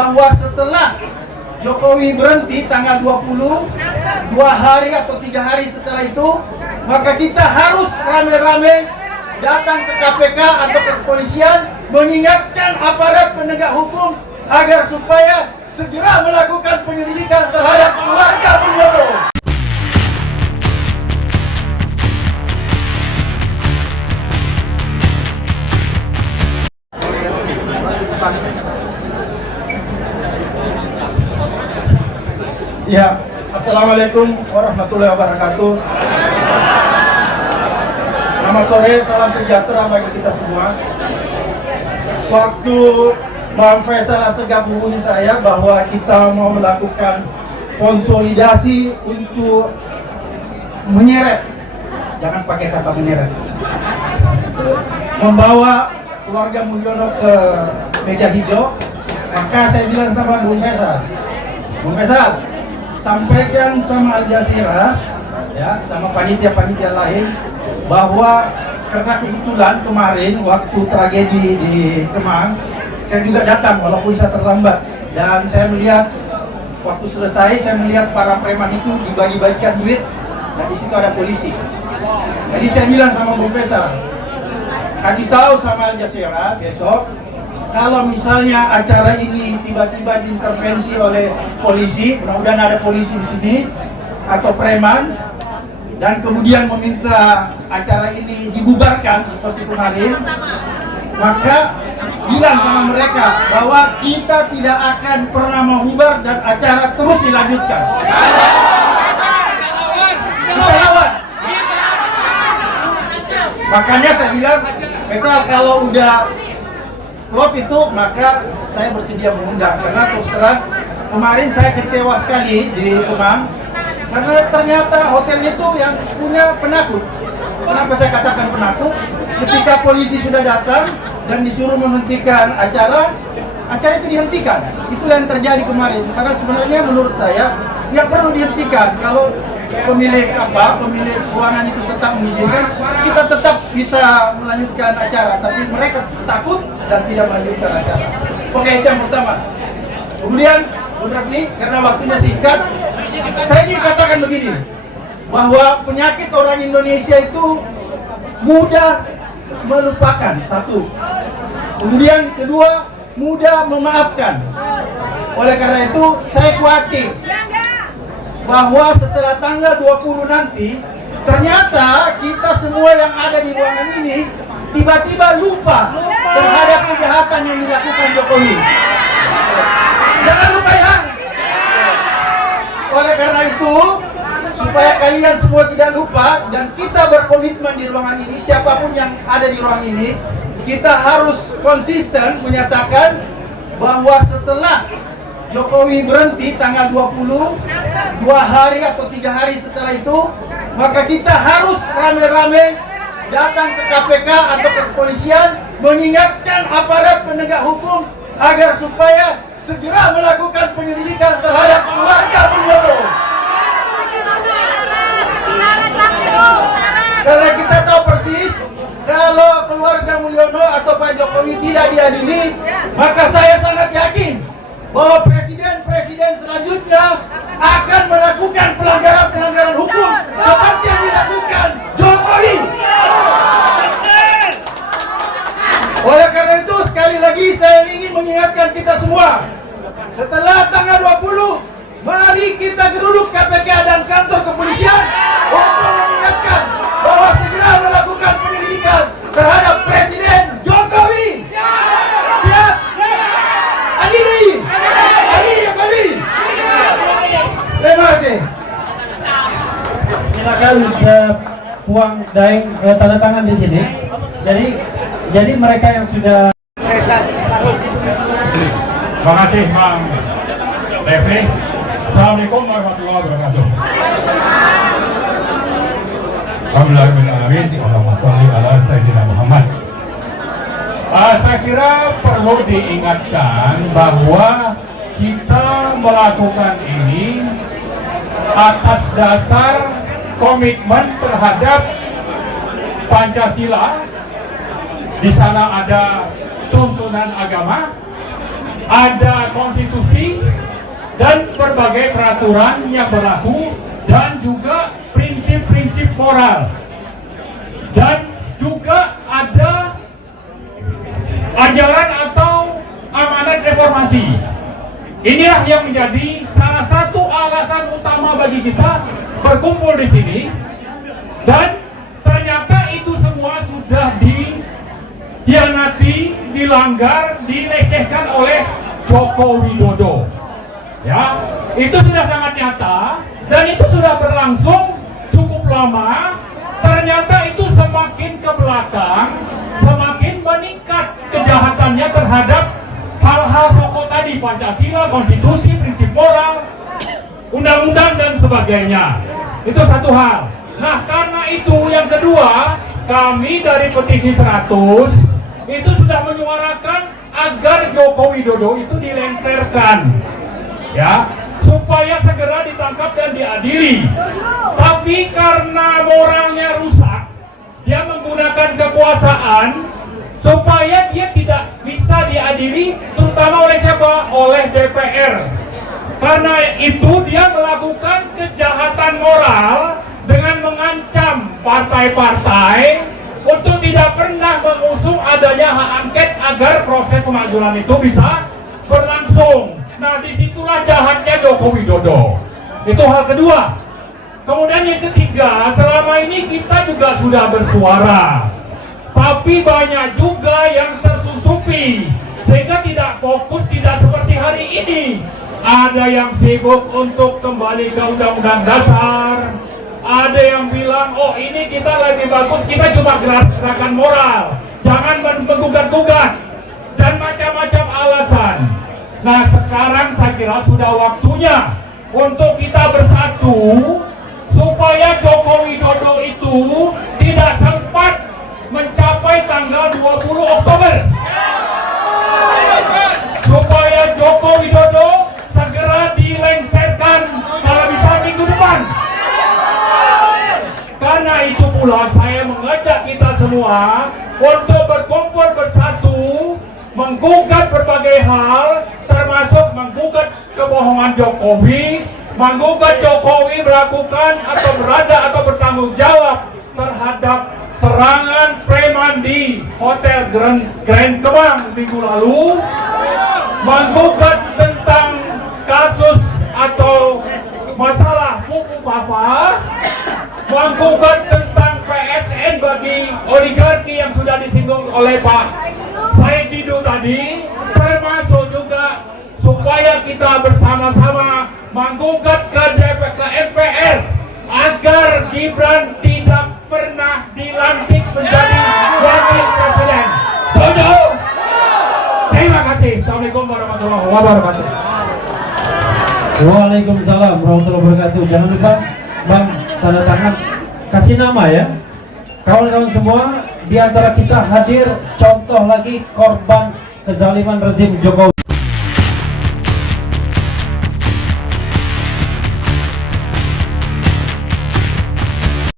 bahwa setelah Jokowi berhenti tanggal 20, 2 hari atau 3 hari setelah itu, maka kita harus rame-rame datang ke KPK atau ke kepolisian mengingatkan aparat penegak hukum agar supaya segera melakukan penyelidikan terhadap keluarga Mulyono. Ya, Assalamualaikum warahmatullahi wabarakatuh. Selamat sore, salam sejahtera bagi kita semua. Waktu Bang Faisal Assegaf hubungi saya bahwa kita mau melakukan konsolidasi untuk menyeret, jangan pakai kata menyeret, membawa keluarga Mulyono ke meja hijau, maka saya bilang sama Bung Faisal, Bung Faisal, sampaikan sama Al Jazeera, ya, sama panitia-panitia lain, bahwa karena kebetulan kemarin waktu tragedi di Kemang, saya juga datang walaupun saya terlambat, dan saya melihat waktu selesai saya melihat para preman itu dibagi-bagikan duit, dan di situ ada polisi. Jadi saya bilang sama Bung Faisal, kasih tahu sama Al Jazeera besok, kalau misalnya acara ini tiba-tiba diintervensi oleh polisi, mudah-mudahan ada polisi di sini atau preman, dan kemudian meminta acara ini dibubarkan seperti kemarin, maka bilang sama mereka bahwa kita tidak akan pernah mau bubar dan acara terus dilanjutkan. Kita lawan. Makanya saya bilang, misal kalau udah klop itu, maka saya bersedia mengundang, karena terus terang kemarin saya kecewa sekali di Kemang, karena ternyata hotelnya itu yang punya penakut. Kenapa saya katakan penakut? Ketika polisi sudah datang dan disuruh menghentikan acara itu dihentikan. Itulah yang terjadi kemarin. Karena sebenarnya menurut saya nggak perlu dihentikan. Kalau pemilik ruangan itu tetap mengizinkan, kita tetap bisa melanjutkan acara. Tapi mereka takut dan tidak melanjutkan acara. Oke, itu yang pertama. Kemudian, Bung Rafli, karena waktunya singkat, saya ingin katakan begini, bahwa penyakit orang Indonesia itu mudah melupakan, satu. Kemudian kedua, mudah memaafkan. Oleh karena itu, saya khawatir bahwa setelah tanggal 20 nanti, ternyata kita semua yang ada di ruangan ini tiba-tiba lupa terhadap kejahatan yang dilakukan Jokowi. Jangan lupa ya. Oleh karena itu, supaya kalian semua tidak lupa dan kita berkomitmen di ruangan ini, siapapun yang ada di ruangan ini, kita harus konsisten menyatakan bahwa setelah Jokowi berhenti tanggal 20, 2 hari atau 3 hari setelah itu, maka kita harus rame-rame datang ke KPK atau ke kepolisian mengingatkan aparat penegak hukum agar supaya segera melakukan penyelidikan terhadap keluarga Mulyono. Karena kita tahu persis kalau keluarga Mulyono atau Pak Jokowi tidak diadili, maka saya sangat yakin bahwa presiden-presiden selanjutnya akan melakukan pelanggaran-pelanggaran hukum seperti yang dilakukan Jokowi. Oleh karena itu, sekali lagi saya ingin mengingatkan kita semua, setelah tanggal 20, mari kita geruduk KPK dan kantor kepolisian untuk mengingatkan bahwa segera melakukan penyelidikan terhadap Presiden Jokowi. Siap? Adili Jokowi. Terima kasih. Silakan puang daeng tanda tangan di sini. Jadi mereka yang sudah. Terima kasih Bang Refli. Assalamualaikum warahmatullahi wabarakatuh. Alhamdulillahirrahmanirrahim. Allahumma sholli ala Sayyidina Muhammad. Saya kira perlu diingatkan bahwa kita melakukan ini atas dasar komitmen terhadap Pancasila. Di sana ada tuntunan agama, ada konstitusi konstitusi dan berbagai peraturan yang berlaku, dan juga prinsip-prinsip moral, dan juga ada ajaran atau amanat reformasi. Inilah yang menjadi salah satu alasan utama bagi kita berkumpul di sini, dan ternyata itu semua sudah dihianati, dilanggar, dilecehkan oleh Joko Widodo. Ya, itu sudah sangat nyata dan itu sudah berlangsung cukup lama. Ternyata itu semakin ke belakang, semakin meningkat kejahatannya terhadap hal-hal pokok tadi, Pancasila, konstitusi, prinsip moral, undang-undang dan sebagainya. Itu satu hal. Nah, karena itu yang kedua, kami dari petisi 100 itu sudah menyuarakan agar Joko Widodo itu dilengserkan, ya, supaya segera ditangkap dan diadili. Tapi karena moralnya rusak, dia menggunakan kekuasaan supaya dia tidak bisa diadili, terutama oleh siapa? Oleh DPR. Karena itu dia melakukan kejahatan moral dengan mengancam partai-partai untuk tidak pernah mengusung adanya hak angket agar proses pemakzulan itu bisa berlangsung. Nah, disitulah jahatnya Joko Widodo. Itu hal kedua. Kemudian yang ketiga, selama ini kita juga sudah bersuara, tapi banyak juga yang tersusupi sehingga tidak fokus, tidak seperti hari ini. Ada yang sibuk untuk kembali ke Undang-Undang Dasar, ada yang bilang, oh ini kita lebih bagus, kita cuma gerakan moral, jangan menggugat-gugat, dan macam-macam alasan. Nah, sekarang saya kira sudah waktunya untuk kita bersatu supaya Joko Widodo itu tidak sempat mencapai tanggal 20 Oktober. Supaya Joko Widodo segera dilengserkan kalau bisa minggu depan. Karena itu pula saya mengajak kita semua untuk berkumpul bersatu, menggugat berbagai hal, termasuk menggugat kebohongan Jokowi, menggugat Jokowi melakukan atau berada atau bertanggung jawab terhadap serangan preman di Hotel Grand Kemang minggu lalu, menggugat tentang kasus atau masalah buku Fafa, menggugat tentang PSN bagi oligarki yang sudah disinggung oleh Pak Said Didu tadi, termasuk juga supaya kita bersama-sama menggugat ke MPR agar Gibran tidak pernah dilantik menjadi wakil presiden. Setuju? Terima kasih. Assalamualaikum warahmatullahi wabarakatuh. Waalaikumsalam warahmatullahi wabarakatuh. Jangan lupa Bang tanda tangan, kasih nama ya. Kawan-kawan semua, di antara kita hadir contoh lagi korban kezaliman rezim Jokowi.